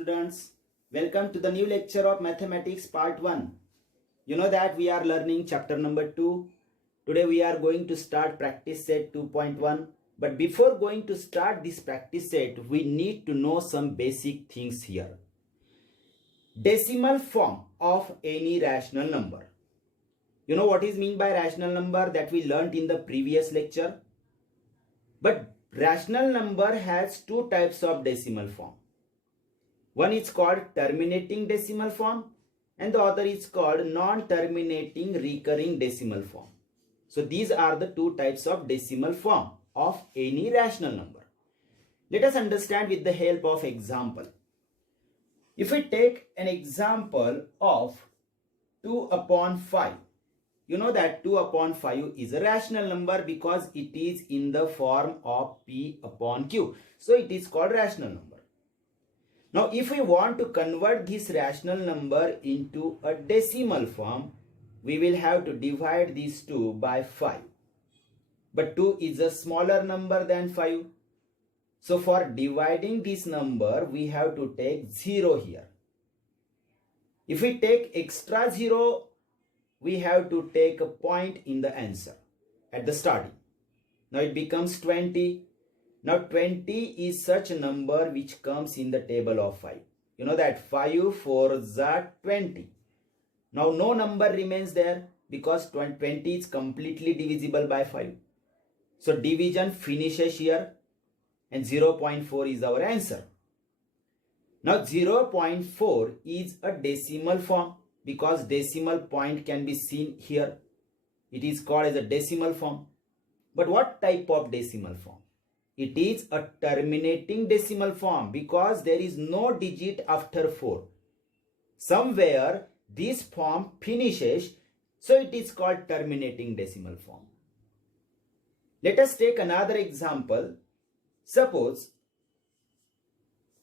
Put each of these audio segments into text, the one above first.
students, welcome to the new lecture of Mathematics Part 1. You know that we are learning chapter number 2. Today we are going to start practice set 2.1. But before going to start this practice set, we need to know some basic things here. Decimal form of any rational number. You know what is meant by rational number that we learnt in the previous lecture? But rational number has two types of decimal form. One is called terminating decimal form and the other is called non-terminating recurring decimal form. So these are the two types of decimal form of any rational number. Let us understand with the help of example. If we take an example of 2 upon 5, you know that 2 upon 5 is a rational number because it is in the form of P upon Q. So it is called rational number. Now if we want to convert this rational number into a decimal form, we will have to divide these 2 by 5. But 2 is a smaller number than 5. So for dividing this number, we have to take 0 here. If we take extra 0, we have to take a point in the answer at the starting. Now it becomes 20. Now 20 is such a number which comes in the table of 5. You know that 5 4s are 20. Now no number remains there because 20 is completely divisible by 5. So division finishes here and 0.4 is our answer. Now 0.4 is a decimal form because decimal point can be seen here. It is called as a decimal form. But what type of decimal form? It is a terminating decimal form because there is no digit after 4. Somewhere this form finishes, so it is called terminating decimal form. Let us take another example. Suppose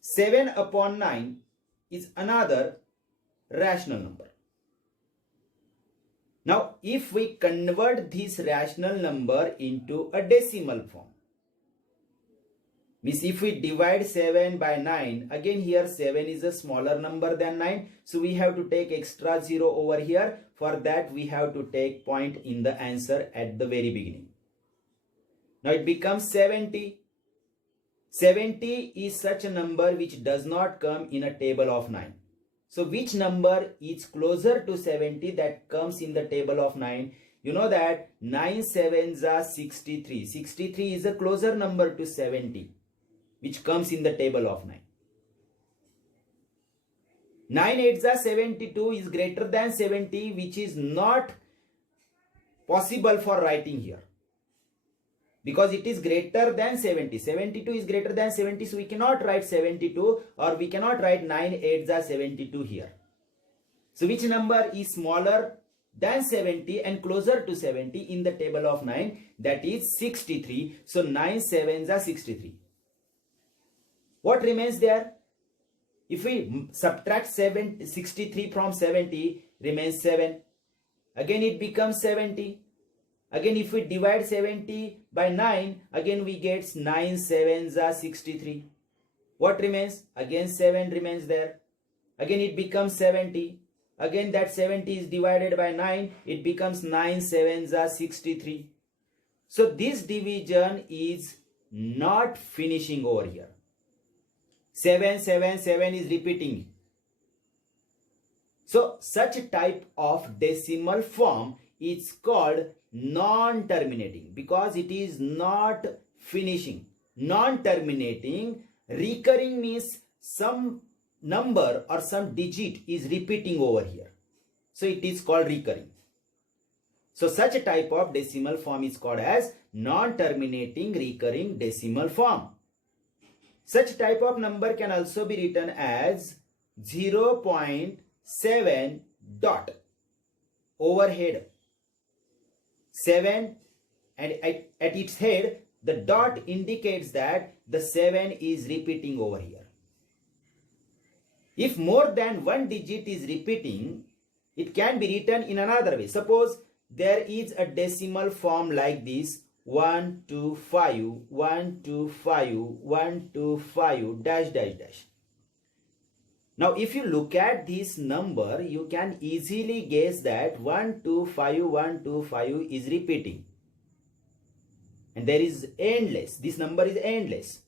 7 upon 9 is another rational number. Now if we convert this rational number into a decimal form, means if we divide 7 by 9, again here 7 is a smaller number than 9. So we have to take extra 0 over here. For that we have to take point in the answer at the very beginning. Now it becomes 70. 70 is such a number which does not come in a table of 9. So which number is closer to 70 that comes in the table of 9? You know that 9 sevens are 63. 63 is a closer number to 70 which comes in the table of 9. 9 eights are 72 is greater than 70 which is not possible for writing here. Because it is greater than 70. 72 is greater than 70. So we cannot write 72 or we cannot write 9 eights are 72 here. So which number is smaller than 70 and closer to 70 in the table of 9? That is 63. So 9 sevens are 63. What remains there? If we subtract 63 from 70, remains 7. Again it becomes 70. Again if we divide 70 by 9, again we get 9 sevens are 63. What remains? Again 7 remains there. Again it becomes 70. Again that 70 is divided by 9. It becomes 9 sevens are 63. So this division is not finishing over here. 7, 7, 7 is repeating. So such a type of decimal form is called non-terminating because it is not finishing. Non-terminating, recurring means some number or some digit is repeating over here. So it is called recurring. So such a type of decimal form is called as non-terminating recurring decimal form. Such type of number can also be written as 0.7 dot overhead 7 and at its head the dot indicates that the 7 is repeating over here. If more than one digit is repeating, it can be written in another way. Suppose there is a decimal form like this 1 2 5 1 2 5 1 2 5 dash dash dash. Now if you look at this number, you can easily guess that 125 is repeating, and there is endless, this number is endless.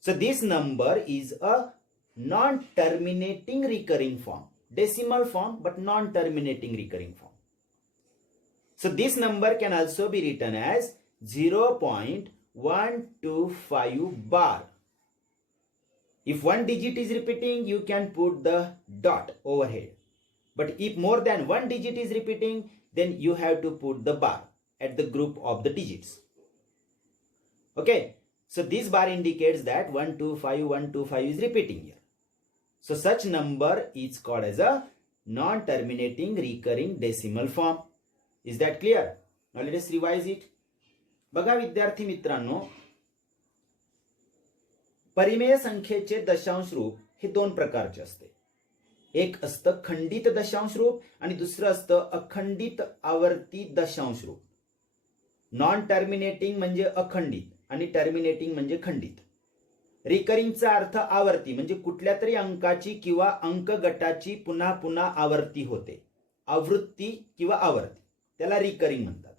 So this number is a non-terminating recurring form, decimal form but non-terminating recurring form. So this number can also be written as 0.125 bar. If one digit is repeating, you can put the dot overhead. But if more than one digit is repeating, then you have to put the bar at the group of the digits. Okay, so this bar indicates that 125 is repeating here. So such number is called as a non-terminating recurring decimal form. Is that clear? Now let us revise it. बघा विद्यार्थी मित्रांनो, परिमेय संख्येचे दशांश रूप हे दोन प्रकारचे असते. एक असतं खंडित दशांश रूप आणि दुसरं असतं अखंडित आवर्ती दशांश रूप. नॉन टर्मिनेटिंग म्हणजे अखंडित आणि टर्मिनेटिंग म्हणजे खंडित. रिकरिंगचा अर्थ आवर्ती म्हणजे कुठल्या तरी अंकाची किंवा अंक गटाची पुन्हा पुन्हा आवर्ती होते. आवृत्ती किंवा आवर्ती, त्याला रिकरिंग म्हणतात.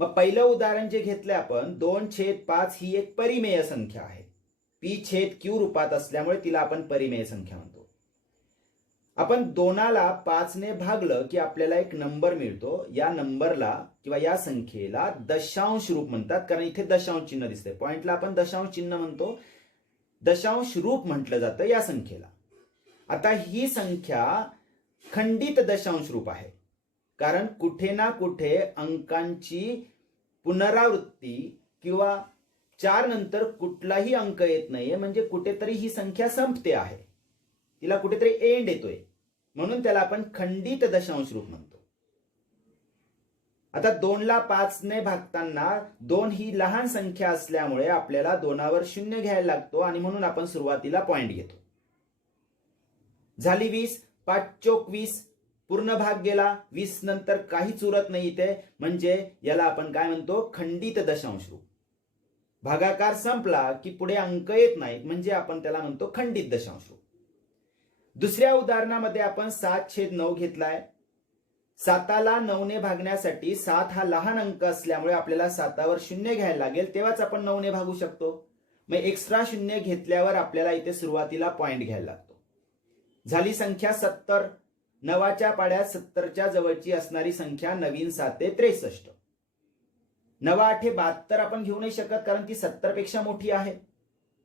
मग पहिलं उदाहरण जे घेतलं आपण, 2/5 ही एक परिमेय संख्या आहे. p/q रूपात असल्यामुळे तिला आपण परिमेय संख्या म्हणतो. आपण 2ला 5 ने भागलं की आपल्याला एक नंबर मिळतो. या नंबरला किंवा या संख्येला दशांश रूप म्हणतात, कारण इथे दशांश चिन्ह दिसते. पॉइंटला आपण दशांश चिन्ह म्हणतो, दशांश रूप म्हटलं जातं या संख्येला. आता ही संख्या खंडित दशांश रूप आहे, कारण कुठे ना कुठे अंकांची पुनरावृत्ती किंवा 4 नंतर कुठलाही अंक येत नाहीये, म्हणजे कुठेतरी ही संख्या संपते आहे, तिला कुठेतरी एंड येतोय, म्हणून त्याला आपण खंडित दशांश रूप म्हणतो. आता 2ला 5 ने भागताना 2 ही लहान संख्या असल्यामुळे आपल्याला 2वर 0 घ्यायला लागतो आणि म्हणून आपण सुरुवातीला पॉइंट घेतो. झाली 20, 5×4 पूर्ण भाग गेला, 20 नंतर काहीच उरत नाही इथे, म्हणजे याला आपण काय म्हणतो, खंडित दशांश रूप. भागाकार संपला की पुढे अंक येत नाहीत, म्हणजे आपण त्याला म्हणतो खंडित दशांश रूप. दुसऱ्या उदाहरणामध्ये आपण 7/9 घेतलाय. 7ला 9 ने भागण्यासाठी 7 हा लहान अंक असल्यामुळे आपल्याला 7वर 0 घ्यायला लागेल, तेव्हाच आपण 9 ने भागू शकतो. मग एक्स्ट्रा 0 घेतल्यावर आपल्याला इथे सुरुवातीला पॉइंट घ्यायला लागतो. झाली संख्या 70. 9च्या पाड्यात 70च्या जवळची असणारी संख्या नवीन 7 63. 9×8 72 आपण घेऊ नाही शकत, कारण ती 70 पेक्षा मोठी आहे.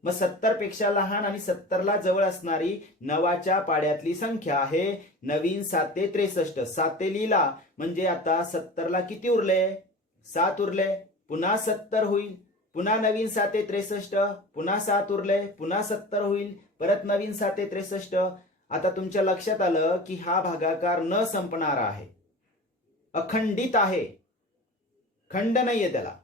मग 70 पेक्षा लहान आणि 70ला जवळ असणारी 9च्या पाड्यातली संख्या आहे नवीन 7 63. 7 लिहिला म्हणजे आता 70ला किती उरले, 7 उरले. पुन्हा 70 होईल, पुन्हा नवीन 7 63, पुन्हा 7 उरले, पुन्हा 70 होईल, परत नवीन 7 63. आता तुमच्या लक्षात आलं की हा भागाकार न संपणारा आहे, अखंडित आहे, खंड नाहीये त्याला.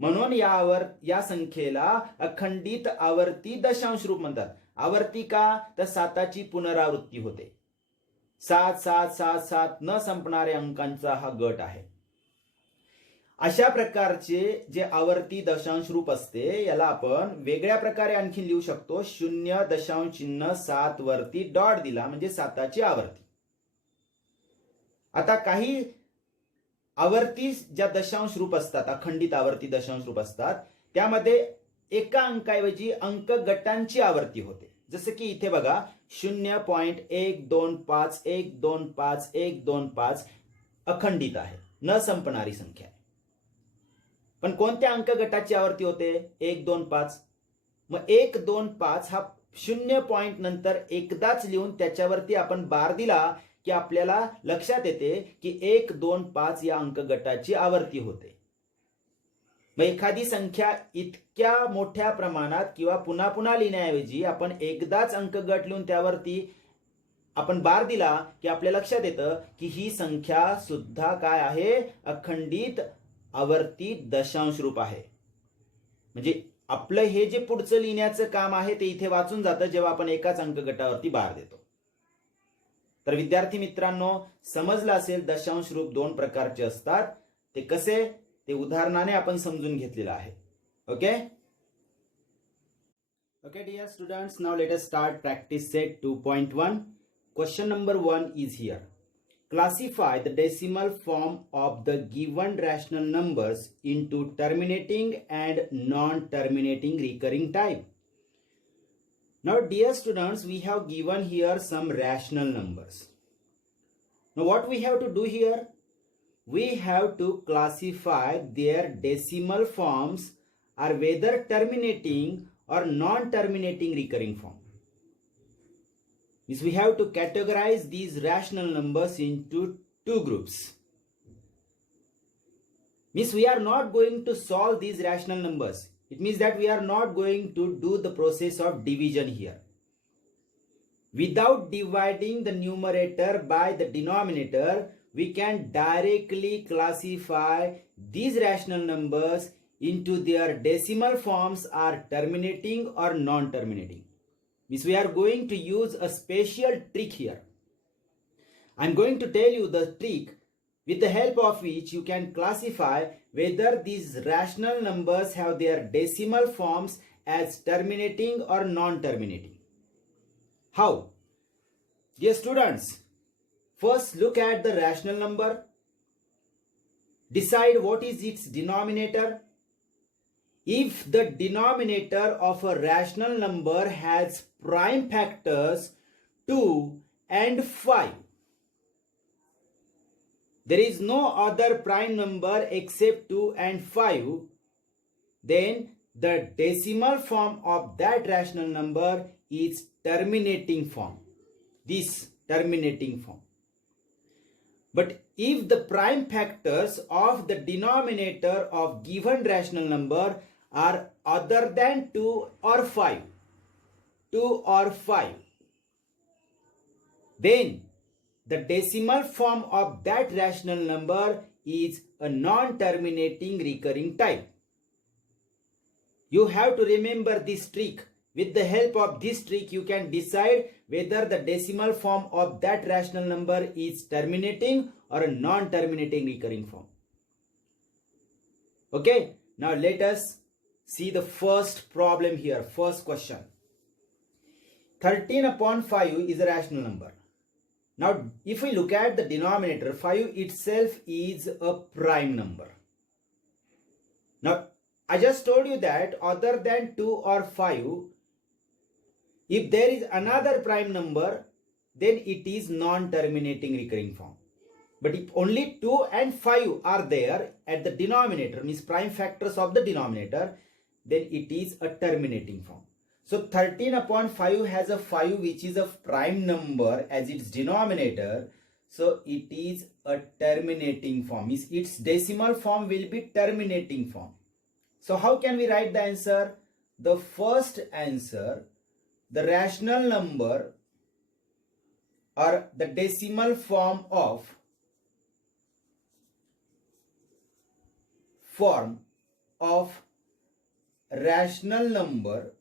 म्हणून या संख्येला अखंडित आवर्ती दशांश रूप म्हणतात. आवर्ती का, तर 7ची पुनरावृत्ती होते. 7 7 7 7 न संपणाऱ्या अंकांचा हा गट आहे. अशा प्रकारचे जे आवर्ती दशांश रूप असते, याला आपण वेगळ्या प्रकारे आणखी लिहू शकतो. 0.7 वरती डॉट दिला म्हणजे 7ची आवर्ती. आता काही आवर्ती ज्या दशांश रूप असतात, अखंडित आवर्ती दशांश रूप असतात, त्यामध्ये एका अंकाऐवजी अंक गटांची आवर्ती होते. जसं की इथे बघा 0.125 125 125 अखंडित आहे, न संपणारी संख्या आहे. पण कोणत्या अंक गटाची आवर्ती होते, 1 2 5. मग 1 2 5 हा 0 पॉइंट नंतर एकदाच लिहून त्याच्यावरती आपण बार दिला की आपल्याला लक्षात येते की 1 2 5 या अंक गटाची आवर्ती होते. मग एखादी संख्या इतक्या मोठ्या प्रमाणात किंवा पुन्हा पुन्हा लिहिण्याऐवजी आपण एकदाच अंक गट लिहून त्यावरती आपण बार दिला की आपल्या लक्षात येतं की ही संख्या सुद्धा काय आहे, अखंडित आवर्ती दशांश रूप आहे. म्हणजे आपलं हे जे पुढचं लिहिण्याचं काम आहे ते इथे वाचून जातं जेव्हा आपण एकाच अंक गटावरती बार देतो. तर विद्यार्थी मित्रांनो, समजलं असेल दशांश रूप 2 प्रकारचे असतात. ते कसे, ते उदाहरणाने आपण समजून घेतलेलं आहे. Okay. Okay, dear students, now let us start practice set 2.1. Question number 1 is here. Classify the decimal form of the given rational numbers into terminating and non-terminating recurring type. Now, dear students, we have given here some rational numbers. Now, what we have to do here? We have to classify their decimal forms or whether terminating or non-terminating recurring form. Means we have to categorize these rational numbers into two groups. Means we are not going to solve these rational numbers. It means that we are not going to do the process of division here. Without dividing the numerator by the denominator, we can directly classify these rational numbers into their decimal forms are terminating or non-terminating. Means we are going to use a special trick here. I am going to tell you the trick with the help of which you can classify whether these rational numbers have their decimal forms as terminating or non-terminating. How? Dear students, first look at the rational number. Decide what is its denominator. If the denominator of a rational number has prime factors 2 and 5, there is no other prime number except 2 and 5, then the decimal form of that rational number is terminating form. This terminating form. But if the prime factors of the denominator of given rational number are other than 2 or 5, then the decimal form of that rational number is a non-terminating recurring type. You have to remember this trick. With the help of this trick, you can decide whether the decimal form of that rational number is terminating or a non-terminating recurring form. Okay, now let us see the first problem here, first question. 13 upon 5 is a rational number. Now, if we look at the denominator, 5 itself is a prime number. Now, I just told you that other than 2 or 5, if there is another prime number, then it is non-terminating recurring form. But if only 2 and 5 are there at the denominator, means prime factors of the denominator, then it is a terminating form. So 13 upon 5 has a 5 which is a prime number as its denominator. So it is a terminating form. Means its decimal form will be terminating form. So how can we write the answer? The first answer, the rational number or the decimal form of rational number,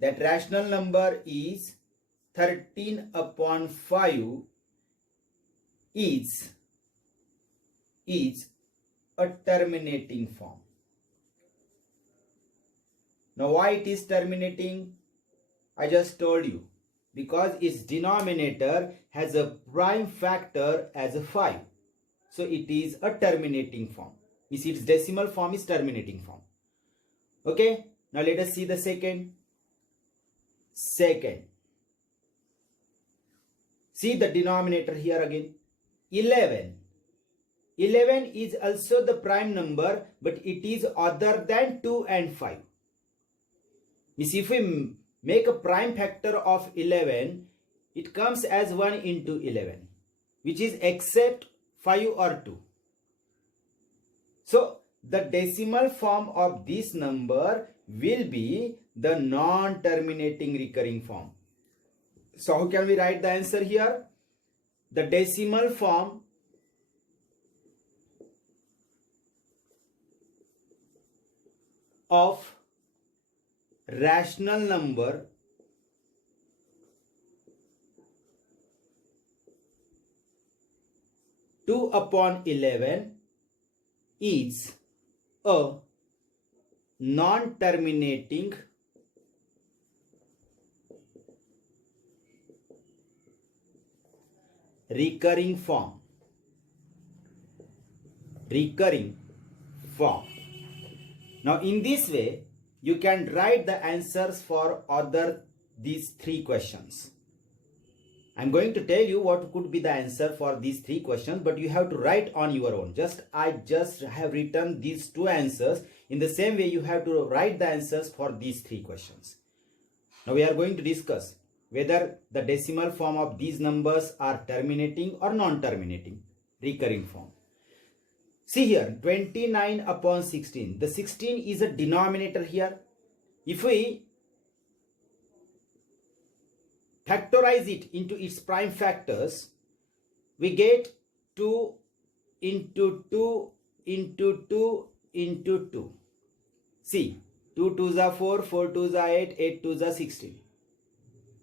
that rational number is 13 upon 5 is a terminating form. Now why it is terminating? I just told you. Because its denominator has a prime factor as a 5. So it is a terminating form. Means its decimal form is terminating form. Okay. Now let us see the second. See the denominator here again. 11. 11 is also the prime number, but it is other than 2 and 5. Means if we make a prime factor of 11, it comes as 1 into 11, which is except 5 or 2. So the decimal form of this number will be the non-terminating recurring form. So how can we write the answer here? The decimal form of rational number (2 upon 11) is a non-terminating recurring form. Now in this way you can write the answers for other these three questions. I'm going to tell you what could be the answer for these three questions, but you have to write on your own. I just have written these two answers. In the same way, you have to write the answers for these three questions. Now we are going to discuss whether the decimal form of these numbers are terminating or non-terminating recurring form. See here, 29 upon 16. The 16 is a denominator here. If we factorize it into its prime factors, we get 2 into 2 into 2 into 2. See, 2 2s are 4, 4 2s are 8, 8 2s are 16.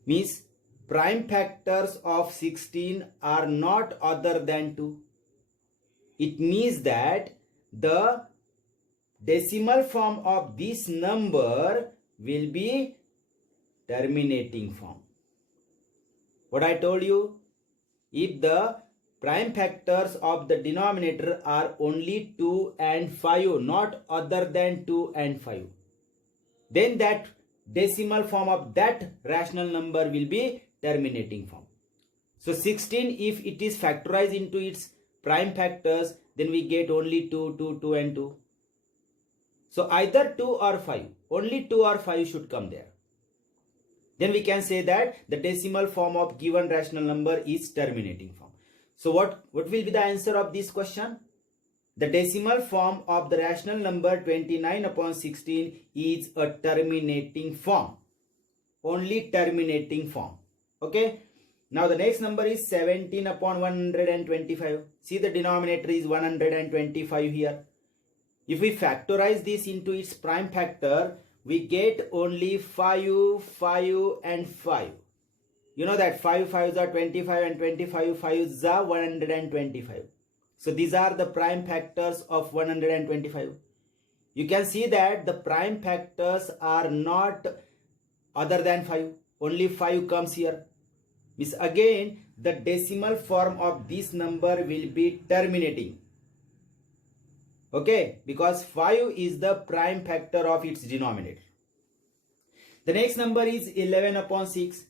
Means prime factors of 16 are not other than 2. It means that the decimal form of this number will be terminating form. What I told you, if the prime factors of the denominator are only 2 and 5, not other than 2 and 5, then that decimal form of that rational number will be terminating form. So 16, if it is factorized into its prime factors, then we get only 2, 2, 2 and 2. So either 2 or 5, only 2 or 5 should come there. Then we can say that the decimal form of given rational number is terminating form. So what will be the answer of this question? The decimal form of the rational number 29 upon 16 is a terminating form. Only terminating form. Okay. Now the next number is 17 upon 125. See, the denominator is 125 here. If we factorize this into its prime factor, we get only 5, 5 and 5. You know that 5 5s are 25 and 25 5s are 125. So these are the prime factors of 125. You can see that the prime factors are not other than 5. Only 5 comes here. Means again the decimal form of this number will be terminating. Okay, because 5 is the prime factor of its denominator. The next number is 11 upon 6.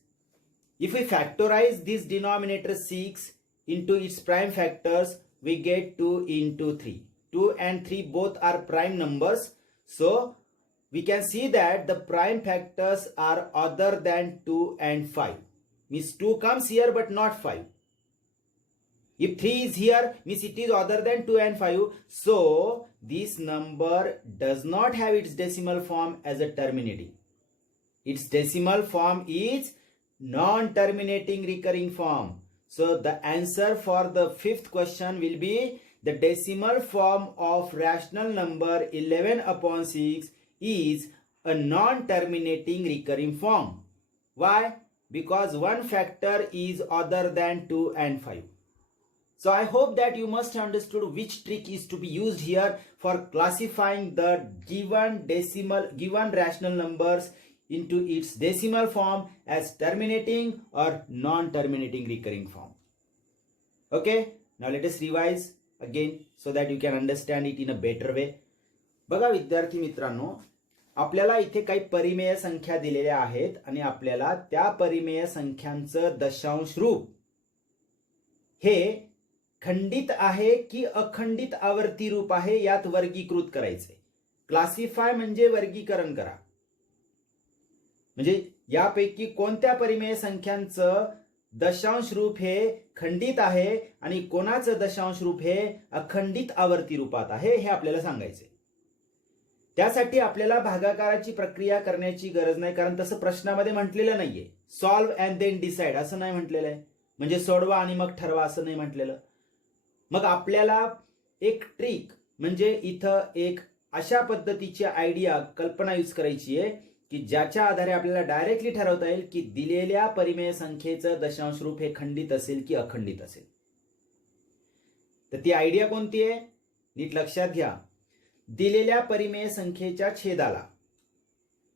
If we factorize this denominator 6 into its prime factors, we get 2 into 3. 2 and 3 both are prime numbers. So we can see that the prime factors are other than 2 and 5. Means 2 comes here but not 5. If 3 is here, means it is other than 2 and 5. So this number does not have its decimal form as a terminating. Its decimal form is non-terminating recurring form. So the answer for the fifth question will be the decimal form of rational number 11 upon 6 is a non-terminating recurring form. Why? Because one factor is other than 2 and 5. So I hope that you must have understood which trick is to be used here for classifying the given rational numbers into its decimal form as terminating or non-terminating recurring form. Okay, now let us revise again so that you can understand it in a better way. बघा विद्यार्थी मित्रांनो, आपल्याला इथे काही परिमेय संख्या दिलेल्या आहेत आणि आपल्याला त्या परिमेय संख्यांचं दशांश रूप हे खंडित आहे की अखंडित आवर्ती रूप आहे यात वर्गीकृत करायचे. क्लासिफाय म्हणजे वर्गीकरण करा. म्हणजे यापैकी कोणत्या परिमेय संख्यांचं दशांश रूप हे खंडित आहे आणि कोणाचं दशांश रूप हे अखंडित आवर्ती रूपात आहे हे आपल्याला सांगायचे. त्यासाठी आपल्याला भागाकाराची प्रक्रिया करण्याची गरज नाही, कारण तसं प्रश्नामध्ये म्हटलेलं नाहीये. सॉल्व अँड देन डिसाइड असं नाही म्हटलेलं आहे. म्हणजे सोडवा आणि मग ठरवा असं नाही म्हटलेलं. मग आपल्याला एक ट्रिक म्हणजे इथं एक अशा पद्धतीची आयडिया कल्पना यूज करायची आहे की ज्याच्या आधारे आपल्याला डायरेक्टली ठरवता येईल की दिलेल्या परिमेय संख्येचं दशांश रूप हे खंडित असेल की अखंडित असेल. तर ती आयडिया कोणती आहे नीट लक्षात घ्या. दिलेल्या परिमेय संख्येच्या छेदाला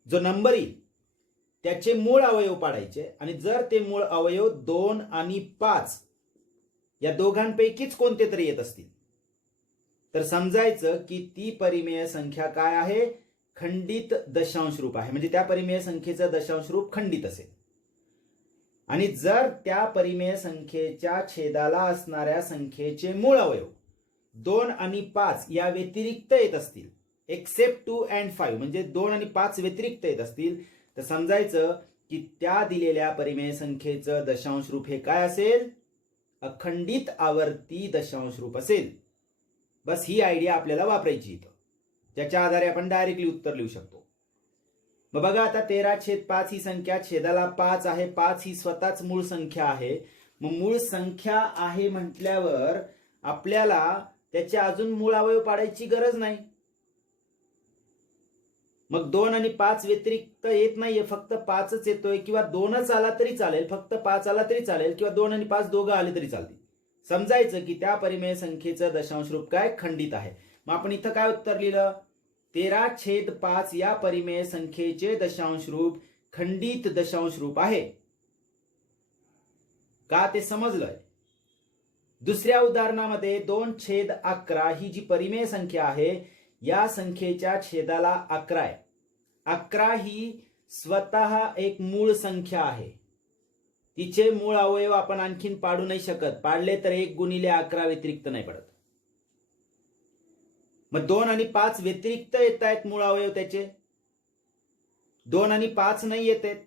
जो नंबर येईल त्याचे मूळ अवयव पाडायचे आणि जर ते मूळ अवयव 2 आणि 5 या दोघांपैकीच कोणते तरी येत असतील तर समजायचं की ती परिमेय संख्या काय आहे, खंडित दशांश रूप आहे. म्हणजे त्या परिमेय संख्येचं दशांश रूप खंडित असेल. आणि जर त्या परिमेय संख्येच्या छेदाला असणाऱ्या संख्येचे मूळ अवयव 2 आणि 5 या व्यतिरिक्त येत असतील, एक्सेप्ट 2 and 5 म्हणजे 2 आणि 5 व्यतिरिक्त येत असतील तर समजायचं की त्या दिलेल्या परिमेय संख्येचं दशांश रूप हे काय असेल, अखंडित आवर्ती दशांश रूप असेल. बस ही आयडिया आपल्याला वापरायची इथं, ज्याच्या आधारे आपण डायरेक्टली उत्तर लिहू शकतो. मग बघा आता 13/5 ही संख्या छेदाला 5 आहे. 5 ही स्वतःच मूळ संख्या आहे. मग मूळ संख्या आहे म्हटल्यावर आपल्याला त्याचे अजून मूळ अवयव पाडायची गरज नाही. मग 2 आणि 5 व्यतिरिक्त येत नाहीये, फक्त 5च येतोय, किंवा 2च आला तरी चालेल, फक्त 5 आला तरी चालेल, किंवा 2 आणि 5 दोघं आले तरी चालतील. समजायचं की त्या परिमेय संख्येचं दशांश रूप काय, खंडित आहे. मग आपण इथं काय उत्तर लिहिलं, 13/5 या परिमेय संख्येचे दशांश रूप खंडित दशांश रूप आहे. का ते समजलंय. दुसऱ्या उदाहरणामध्ये 2/11 ही जी परिमेय संख्या आहे या संख्येच्या छेदाला 11 आहे. 11 ही स्वतः एक मूळ संख्या आहे. तिचे मूळ अवयव आपण आणखीन पाडू नाही शकत. पाडले तर 1 गुणिले 11 व्यतिरिक्त नाही पडत. मग 2 आणि 5 व्यतिरिक्त येत आहेत मूळ अवयव त्याचे, 2 आणि 5 नाही येत आहेत.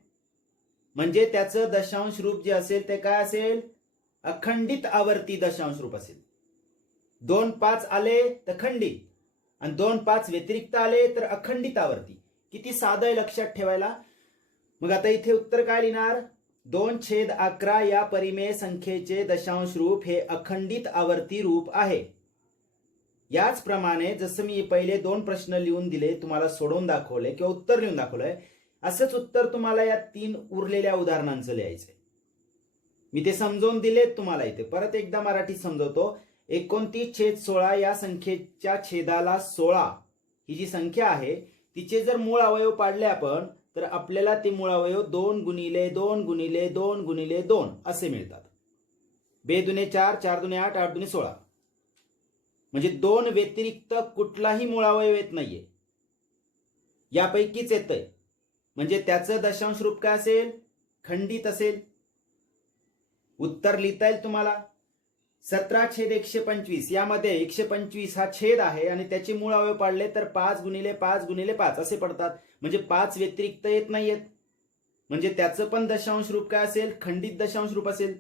म्हणजे त्याचं दशांश रूप जे असेल ते काय असेल, अखंडित आवर्ती दशांश रूप असेल. 2-5 आले तर खंडित आणि 2-5 व्यतिरिक्त आले तर अखंडित आवर्ती. किती साधं आहे लक्षात ठेवायला. मग आता इथे उत्तर काय लिहिणार, 2/11 या परिमेय संख्येचे दशांश रूप हे अखंडित आवर्ती रूप आहे. याचप्रमाणे जसं मी पहिले 2 प्रश्न लिहून दिले, तुम्हाला सोडवून दाखवले किंवा उत्तर लिहून दाखवलंय, असंच उत्तर तुम्हाला या 3 उरलेल्या उदाहरणांचं लिहायचंय. मी ते समजावून दिलेत तुम्हाला. इथे परत एकदा मराठीत समजवतो. 29/16 या संख्येच्या छेदाला 16 ही जी संख्या आहे तिचे जर मूळ अवयव पाडले आपण तर आपल्याला ते मूळ अवयव 2 गुणिले 2 गुणिले 2 गुणिले 2 असे मिळतात. 2 दुने 4, 4 दुने 8, 8 दुने 16. म्हणजे 2 व्यतिरिक्त कुठलाही मूळ अवयव येत नाहीये, यापैकीच येतंय. म्हणजे त्याचं दशांश रूप काय असेल, खंडित असेल. उत्तर लिहिता येईल तुम्हाला. 17/125 यामध्ये 125 हा छेद आहे आणि त्याचे मूळ अवयव पाडले तर 5 गुणिले 5 गुणिले 5 असे पडतात. म्हणजे 5 व्यतिरिक्त येत नाहीयेत. म्हणजे त्याचं पण दशांश रूप काय असेल, खंडित दशांश रूप असेल.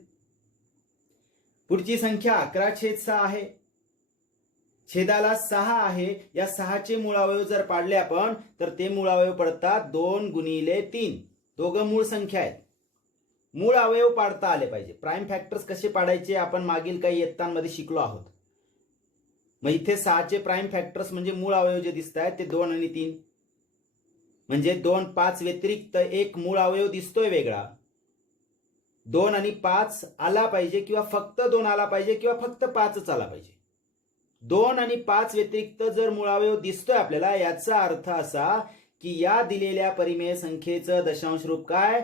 पुढची संख्या 11/6 आहे. छेदाला 6 आहे. या 6चे मूळ अवयव जर पाडले आपण तर ते मूळ अवयव पडतात 2 गुणिले 3. दोघं मूळ संख्या आहेत. मूळ अवयव पाडता आले पाहिजे. प्राइम फॅक्टर्स कसे पाडायचे आपण मागील काही इयत्तांमध्ये शिकलो आहोत. मग इथे 6चे प्राइम फॅक्टर्स म्हणजे मूळ अवयव जे दिसत आहेत ते 2 आणि 3. म्हणजे 2-5 व्यतिरिक्त एक मूळ अवयव दिसतोय वेगळा. 2 आणि 5 आला पाहिजे किंवा फक्त 2 आला पाहिजे किंवा फक्त 5च आला पाहिजे. 2 आणि 5 व्यतिरिक्त जर मूळ अवयव दिसतोय आपल्याला, याचा अर्थ असा की या दिलेल्या परिमेय संख्येचं दशांश रूप काय,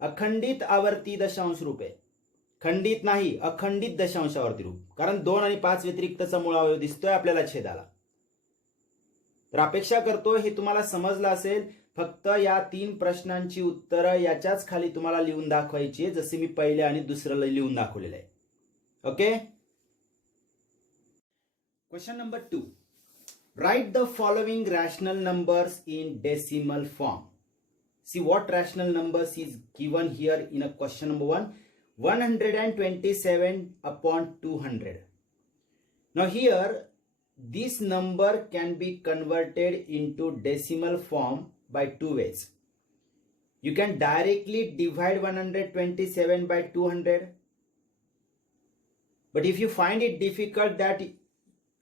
अखंडित आवर्ती दशांश रूप आहे. खंडित नाही, अखंडित दशांशावर्ती रूप. कारण 2 आणि 5 व्यतिरिक्तचा मूळ अवयव दिसतोय आपल्याला छेदाला. तर अपेक्षा करतो हे तुम्हाला समजलं असेल. फक्त या 3 प्रश्नांची उत्तरं याच्याच खाली तुम्हाला लिहून दाखवायची आहे, जसे मी पहिले आणि दुसरं लिहून दाखवलेलं आहे. Okay. Question number 2. Write the following rational numbers in decimal form. See what rational numbers is given here in a question number 1. 127/200. Now here this number can be converted into decimal form by 2 ways. You can directly divide 127/200. But if you find it difficult, that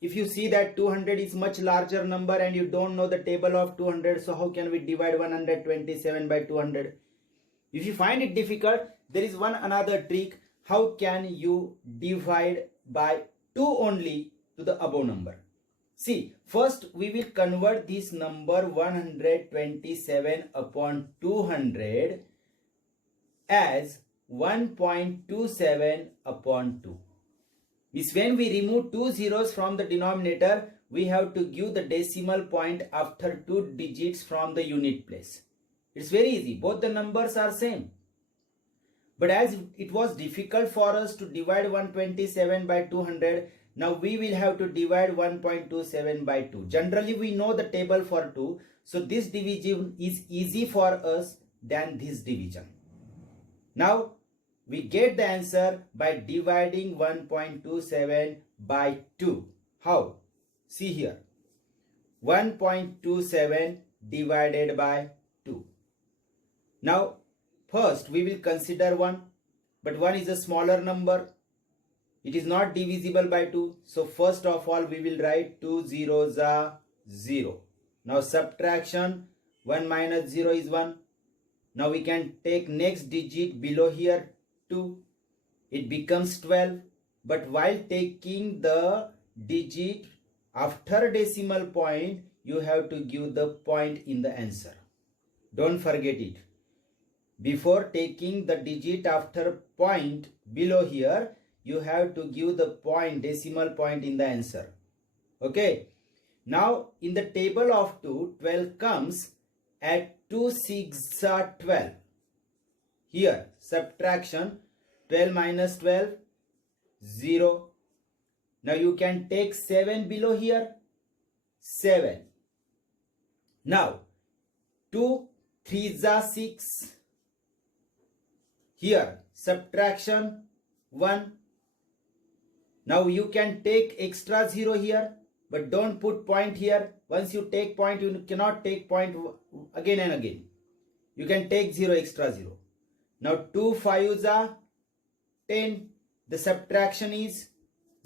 if you see that 200 is much larger number and you don't know the table of 200, so how can we divide 127/200? If you find it difficult, there is another trick. How can you divide by 2 only to the above number? See, first we will convert this number 127 upon 200 as 1.27 upon 2. Means when we remove two zeros from the denominator, we have to give the decimal point after two digits from the unit place. It's very easy. Both the numbers are same. But as it was difficult for us to divide 127 by 200, now we will have to divide 1.27 by 2. Generally we know the table for 2. So this division is easy for us than this division. Now we get the answer by dividing 1.27 by 2. How? See here. 1.27 divided by 2. Now first we will consider 1. But 1 is a smaller number. It is not divisible by 2. So first of all we will write 2 zeros are 0. Now subtraction, 1 minus 0 is 1. Now we can take next digit below here 2. It becomes 12. But while taking the digit after decimal point, you have to give the point in the answer. Don't forget it. Before taking the digit after point below here, you have to give the point, decimal point in the answer. Okay. Now in the table of 2, 12 comes at 2 6 are 12. Here subtraction, 12 minus 12, 0. Now you can take 7 below here, 7. Now 2 3s are 6. Here subtraction, 1. Now you can take extra 0 here, but don't put point here. Once you take point, you cannot take point again and again. You can take 0 extra 0. Now 2 5s are 10. The subtraction is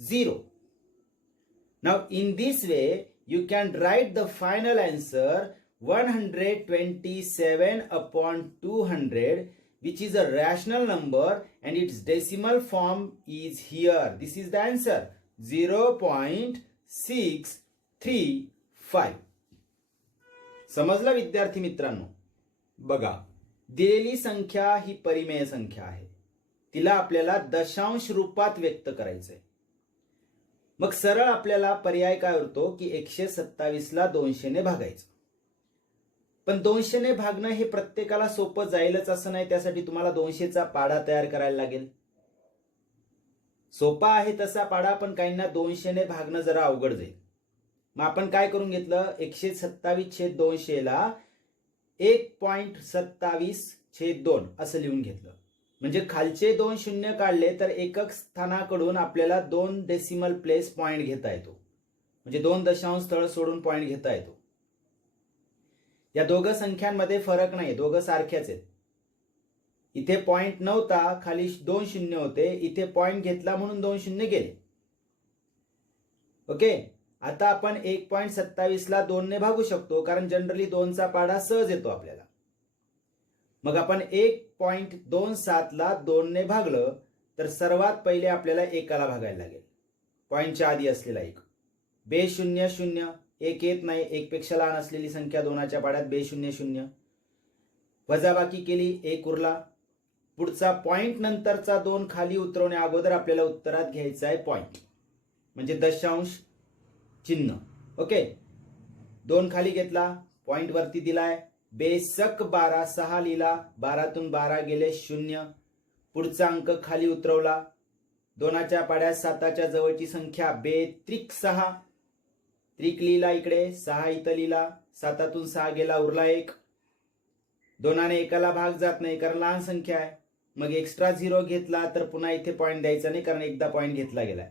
0. Now in this way, you can write the final answer 127 upon 200, which is a rational number, and its decimal form is here. This is the answer, 0.635. समजलं विद्यार्थी मित्रांनो? बघा, दिलेली संख्या ही परिमेय संख्या आहे. तिला आपल्याला दशांश रूपात व्यक्त करायचंय. मग सरळ आपल्याला पर्याय काय उरतो की 127 ला 200 ने भागायचं. पण 200 ने भागणं हे प्रत्येकाला सोपं जाईलच असं नाही. त्यासाठी तुम्हाला 200 चा पाढा तयार करायला लागेल. सोपा आहे तसा पाढा, पण काहींना 200 ने भागणं जरा अवघड जाईल. मग आपण काय करून घेतलं, 127/200 ला 1.27/2 असं लिहून घेतलं. म्हणजे खालचे 2 शून्य काढले तर एकक स्थानाकडून आपल्याला 2 डेसिमल प्लेस पॉइंट घेता येतो. म्हणजे 2 दशांश स्थळ सोडून पॉइंट घेता येतो. या दोघं संख्यांमध्ये फरक नाही, दोघं सारख्याच आहेत. इथे पॉइंट नव्हता, खाली 2 शून्य होते, इथे पॉइंट घेतला म्हणून 2 शून्य गेले. ओके. आता आपण 1.27 ला 2 ने भागू शकतो, कारण जनरली 2 चा पाढा सहज येतो आपल्याला. मग आपण 1.27 ला 2 ने भागलं तर सर्वात पहिले आपल्याला एकाला भागायला लागेल, पॉइंटच्या आधी असलेला 1. बे 0 0, 1 येत नाही, 1 पेक्षा लहान असलेली संख्या 2च्या पाढ्यात बे 0 0. वजाबाकी केली, 1 उरला. पुढचा पॉइंट नंतरचा 2 खाली उतरवण्या अगोदर आपल्याला उत्तरात घ्यायचा आहे पॉइंट, म्हणजे दशांश चिन्ह. ओके. 2 खाली घेतला, पॉइंट वरती दिलाय. बेसक 12, 6 लिहिला, 12तून 12 गेले 0. पुढचा अंक खाली उतरवला. 2च्या पाढ्यात 7च्या जवळची संख्या बे त्रिक 6. त्रिक लिहिला इकडे, 6 इथं लिहिला. 7तून 6 गेला, उरला 1. 2 ने एकाला भाग जात नाही कारण लहान संख्या आहे. मग एक्स्ट्रा 0 घेतला तर पुन्हा इथे पॉइंट द्यायचा नाही, कारण एकदा पॉइंट घेतला गेलाय.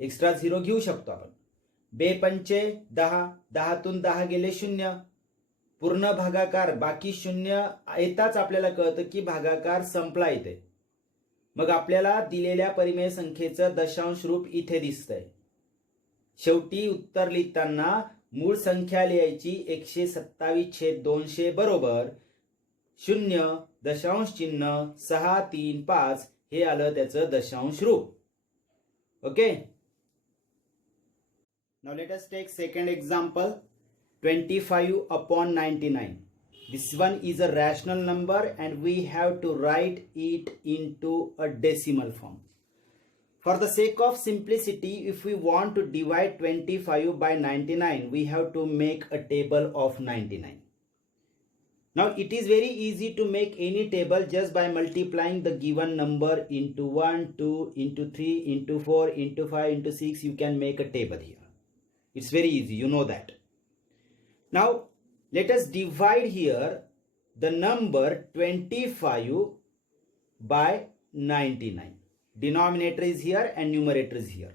एक्स्ट्रा 0 घेऊ शकतो आपण. बे पंचे 10, 10तून 10 गेले 0. पूर्ण भागाकार, बाकी 0 येताच आपल्याला कळतं की भागाकार संपला इथे. मग आपल्याला दिलेल्या परिमेय संख्येचं दशांश रूप इथे दिसतंय. शेवटी उत्तर लिहिताना मूळ संख्या लिहायची 127/200 बरोबर 0.635 हे आलं त्याचं दशांश रूप. Okay. Now let us take second example, 25 upon 99. This one is a rational number and we have to write it into a decimal form. For the sake of simplicity, if we want to divide 25 by 99, we have to make a table of 99. Now it is very easy to make any table just by multiplying the given number into 1, 2, into 3, into 4, into 5, into 6. You can make a table here. It's very easy, you know that. Now let us divide here the number 25 by 99. Denominator is here and numerator is here.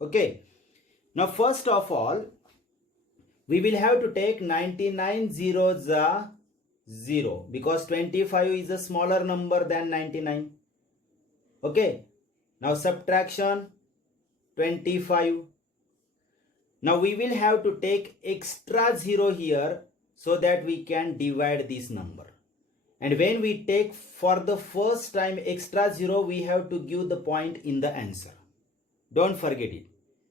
Okay. Now first of all, we will have to take 99 zeros are 0 because 25 is a smaller number than 99. Okay. Now subtraction 25. Now we will have to take extra 0 here so that we can divide this number. And when we take for the first time extra 0, we have to give the point in the answer. Don't forget it.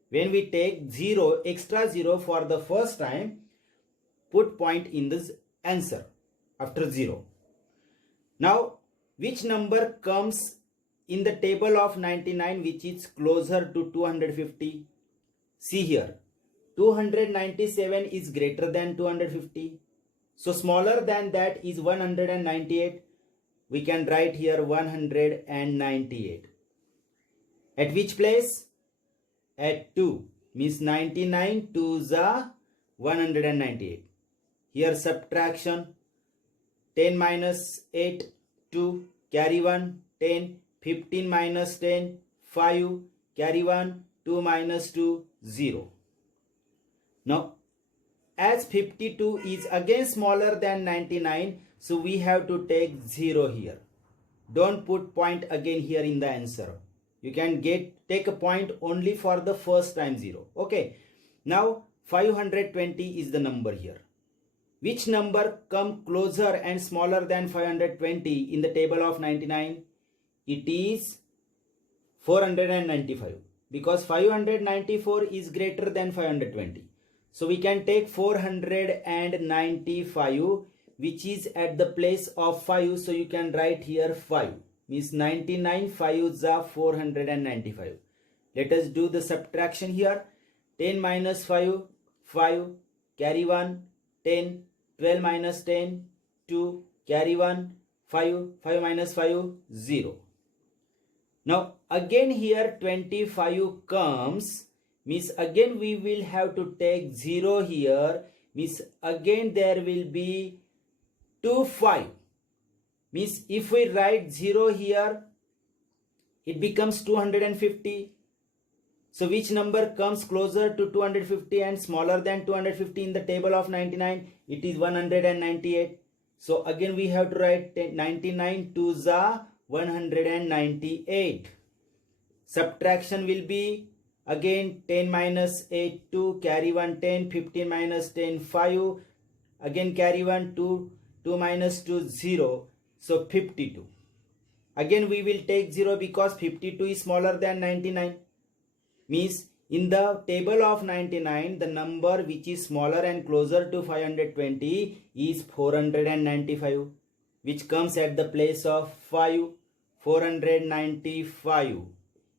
When we take 0, extra 0 for the first time, put point in this answer after 0. Now, which number comes in the table of 99 which is closer to 250? See here, 297 is greater than 250. So smaller than that is 198. We can write here 198. At which place? At 2. Means 99 2s are 198. Here subtraction. 10 minus 8, 2. Carry 1, 10. 15 minus 10, 5. Carry 1, 2 minus 2, 0. Now, as 52 is again smaller than 99, so we have to take 0 here. Don't put point again here in the answer. You can take a point only for the first time 0. Okay. Now 520 is the number here. Which number come closer and smaller than 520 in the table of 99? It is 495 because 594 is greater than 520. So we can take 495 which is at the place of 5. So you can write here 5. Means 99 5s are 495. Let us do the subtraction here. 10 minus 5, 5. Carry 1, 10. 12 minus 10, 2. Carry 1, 5. 5 minus 5, 0. Now again here 25 comes. Means again we will have to take 0 here. Means again there will be 2 5. Means if we write 0 here, it becomes 250. So which number comes closer to 250 and smaller than 250 in the table of 99? It is 198. So again we have to write 99 2s are 198. Subtraction will be again 10 minus 8, 2. Carry 1, 10. 15 minus 10, 5. Again carry 1, 2. 2 minus 2, 0. So 52. Again we will take 0 because 52 is smaller than 99. Means in the table of 99, the number which is smaller and closer to 520 is 495. Which comes at the place of 5. 495.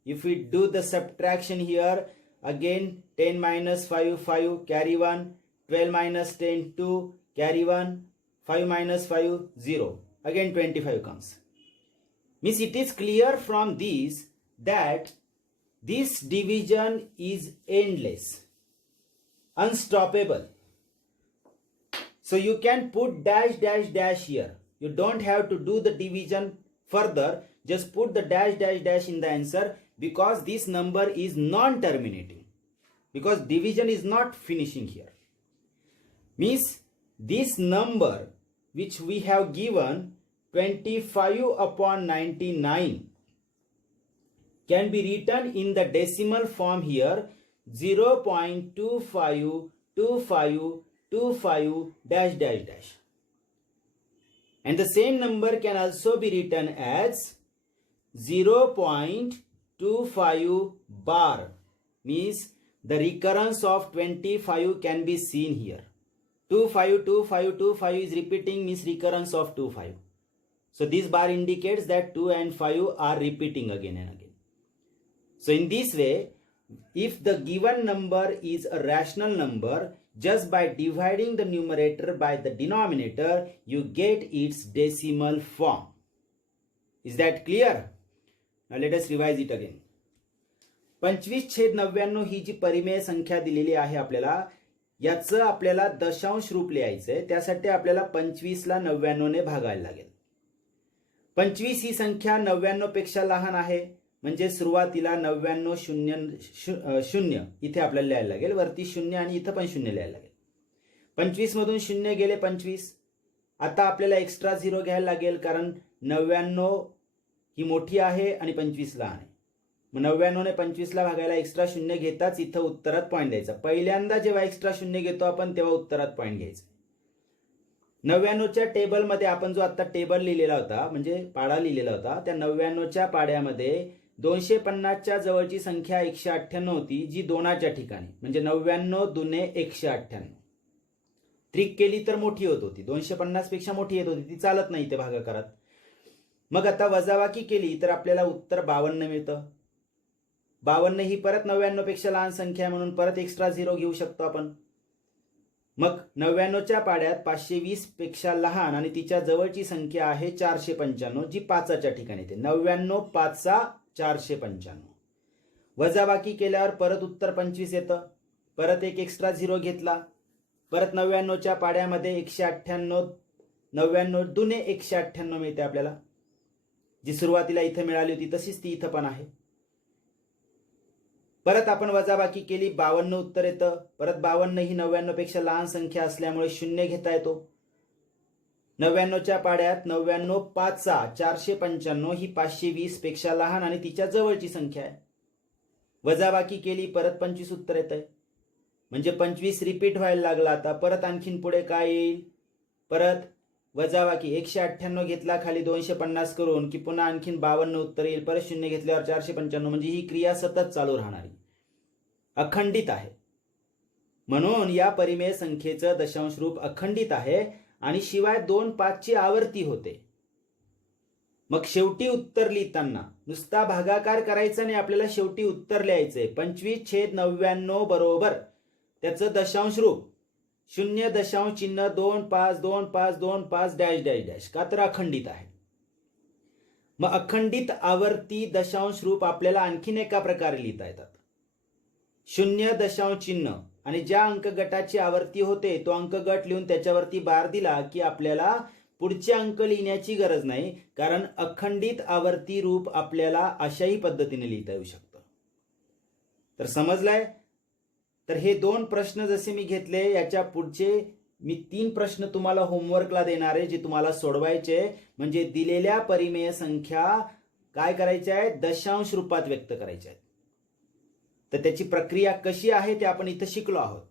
If we do the subtraction here, again 10 minus 5, 5. Carry 1. 12 minus 10, 2. Carry 1. 5 minus 5, 0. Again 25 comes. Means it is clear from this that this division is endless, unstoppable. So you can put dash dash dash here. You don't have to do the division further. Just put the dash dash dash in the answer because this number is non-terminating. Because division is not finishing here. Means this number which we have given 25 upon 99 can be written in the decimal form here 0.252525 dash dash dash. And the same number can also be written as 0.25 bar. Means the recurrence of 25 can be seen here. 25, 25, 25 is repeating, means recurrence of 2, 5. So this bar indicates that 2 and 5 are repeating again and again. So in this way, if the given number is a rational number, just by dividing the numerator by the denominator, you get its decimal form. Is that clear? Now let us revise it again. 25/99 ही जी परिमेय संख्या दिलेली आहे आपल्याला, याचं आपल्याला दशांश रूप लिहायचंय. त्यासाठी आपल्याला 25 ला 99 ने भागायला लागेल. 25 ही संख्या 99 पेक्षा लहान आहे, म्हणजे सुरुवातीला 99 0 इथे आपल्याला लिहायला लागेल. वरती 0 आणि इथं पण 0 लिहायला लागेल. 25 मधून 0 गेले 25. आता आपल्याला एक्स्ट्रा 0 घ्यायला लागेल, कारण 99 ही मोठी आहे आणि 25 लहान आहे. मग 99 ने 25 ला भागायला एक्स्ट्रा 0 घेताच इथं उत्तरात पॉईंट द्यायचा. पहिल्यांदा जेव्हा एक्स्ट्रा 0 घेतो आपण तेव्हा उत्तरात पॉईंट घ्यायचा. 99च्या टेबलमध्ये आपण जो आता टेबल लिहिलेला होता, म्हणजे पाडा लिहिलेला होता, त्या 99च्या पाड्यामध्ये 250च्या जवळची संख्या 198 होती, जी 2च्या ठिकाणी, म्हणजे 99 दुने 198. त्रिक केली तर मोठी होत होती, 250 पेक्षा मोठी येत होती, ती चालत नाही ते भागाकारात. मग आता वजाबाकी केली तर आपल्याला उत्तर 52 मिळतं. 52 ही परत 99 पेक्षा लहान संख्या आहे, म्हणून परत एक्स्ट्रा 0 घेऊ शकतो आपण. मग 99च्या पाड्यात 520 पेक्षा लहान आणि तिच्या जवळची संख्या आहे 495, जी 5च्या ठिकाणी येते. 99 5 495. वजाबाकी केल्यावर परत उत्तर 25 येतं. परत एक एक्स्ट्रा 0 घेतला. परत 99च्या पाड्यामध्ये 198, 99 दुने 198 मिळते आपल्याला. जी सुरुवातीला इथे मिळाली होती तशीच ती इथं पण आहे. परत आपण वजाबाकी केली, 52 उत्तर येतं. परत 52 ही 99 पेक्षा लहान संख्या असल्यामुळे 0 घेता येतो. 99च्या पाड्यात 99 5 495 ही 520 पेक्षा लहान आणि तिच्या जवळची संख्या आहे. वजाबाकी केली, परत 25 उत्तर येत आहे. म्हणजे 25 रिपीट व्हायला लागला. आता परत आणखीन पुढे काय येईल, परत वजाबाकी 198 घेतला खाली 250 करून की पुन्हा आणखीन 52 उत्तर येईल. परत 0 घेतल्यावर 495. म्हणजे ही क्रिया सतत चालू राहणारी, अखंडित आहे. म्हणून या परिमेय संख्येचं दशांश रूप अखंडित आहे आणि शिवाय 2 5 ची आवर्ती होते. मग शेवटी उत्तर लिहिताना नुसता भागाकार करायचा नाही, आपल्याला शेवटी उत्तर लिहायचंय. 25/99 बरोबर त्याचं दशांश रूप 0.252525 डॅश डॅश डॅश, का तर अखंडित आहे. मग अखंडित आवर्ती दशांश रूप आपल्याला आणखीन एका प्रकारे लिहिता येतात. 0.चिन्ह आणि ज्या अंक गटाची आवर्ती होते तो अंक गट लिहून त्याच्यावरती बार दिला की आपल्याला पुढचे अंक लिहिण्याची गरज नाही, कारण अखंडित आवर्ती रूप आपल्याला अशाही पद्धतीने लिहिता येऊ शकतं. तर समजलंय? तर हे 2 प्रश्न जसे मी घेतले, याच्या पुढचे मी 3 प्रश्न तुम्हाला होमवर्कला देणार आहे, जे तुम्हाला सोडवायचे. म्हणजे दिलेल्या परिमेय संख्या काय करायच्या आहेत, दशांश रूपात व्यक्त करायच्या आहेत. तर त्याची प्रक्रिया कशी आहे ते आपण इथं शिकलो आहोत.